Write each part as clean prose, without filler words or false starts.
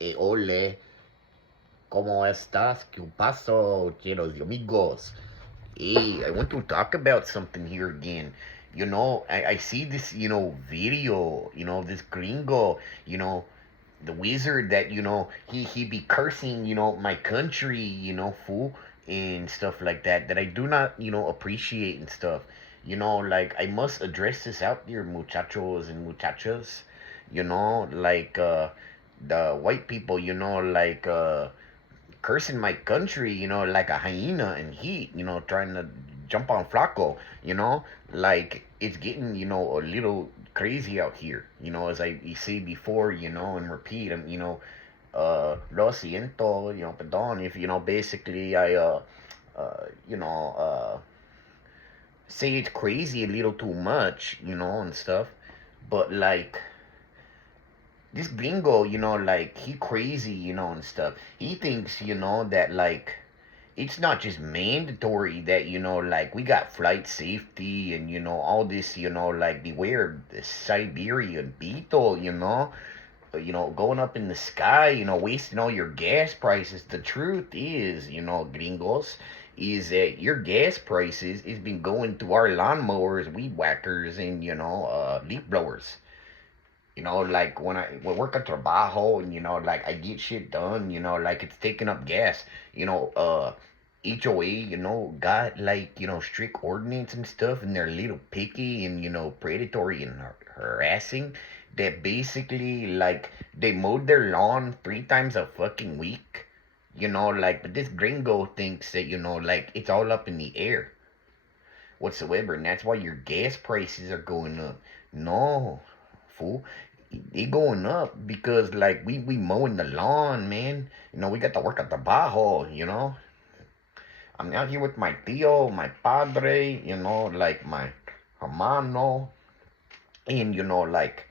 Ole, ¿cómo estás? ¿Qué paso, cheros y amigos? Hey, I want to talk about something here again. I see this, video, this gringo, the wizard that, he be cursing, my country, fool, and stuff like that, that I do not, appreciate and stuff. Like, I must address this out there, muchachos and muchachas. The white people, cursing my country, like a hyena in heat, trying to jump on Flaco, like it's getting, a little crazy out here, as I say before, and repeat, lo siento, perdón, if, basically I, you know, say it's crazy a little too much, and stuff, but like, this gringo, like he crazy, and stuff. He thinks, that like it's not just mandatory that, like we got flight safety and all this, like beware the Siberian beetle, going up in the sky, wasting all your gas prices. The truth is, gringos, is that your gas prices is been going to our lawnmowers, weed whackers, and leaf blowers. Like when work at trabajo and like I get shit done, like it's taking up gas. HOA, got like, strict ordinance and stuff, and they're a little picky and predatory and harassing. That basically like they mowed their lawn 3 times a fucking week. Like, but this gringo thinks that, like it's all up in the air whatsoever, and that's why your gas prices are going up. No, fool, they going up because like we mowing the lawn, man. We got to work at the bajo. I'm out here with my tío, my padre, like my hermano, and like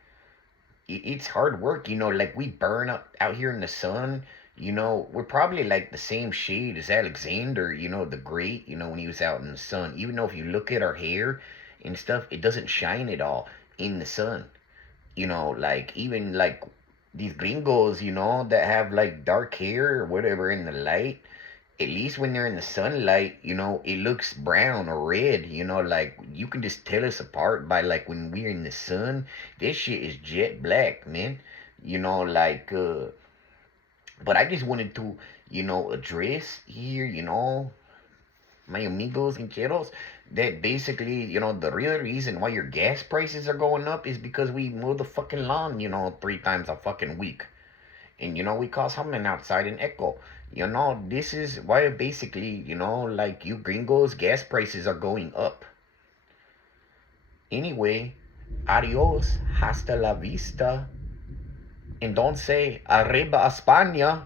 it's hard work. Like we burn up out here in the sun. We're probably like the same shade as Alexander, the Great, when he was out in the sun. Even though if you look at our hair and stuff, it doesn't shine at all in the sun. Like even like these gringos, that have like dark hair or whatever in the light, at least when they're in the sunlight, it looks brown or red, like you can just tell us apart by like when we're in the sun, this shit is jet black, man. Like but I just wanted to, address here, my amigos and cheros, that basically, the real reason why your gas prices are going up is because we mow the fucking lawn, 3 times a fucking week. And, we cause something outside in Echo. This is why basically, like you gringos, gas prices are going up. Anyway, adios, hasta la vista. And don't say, arriba España.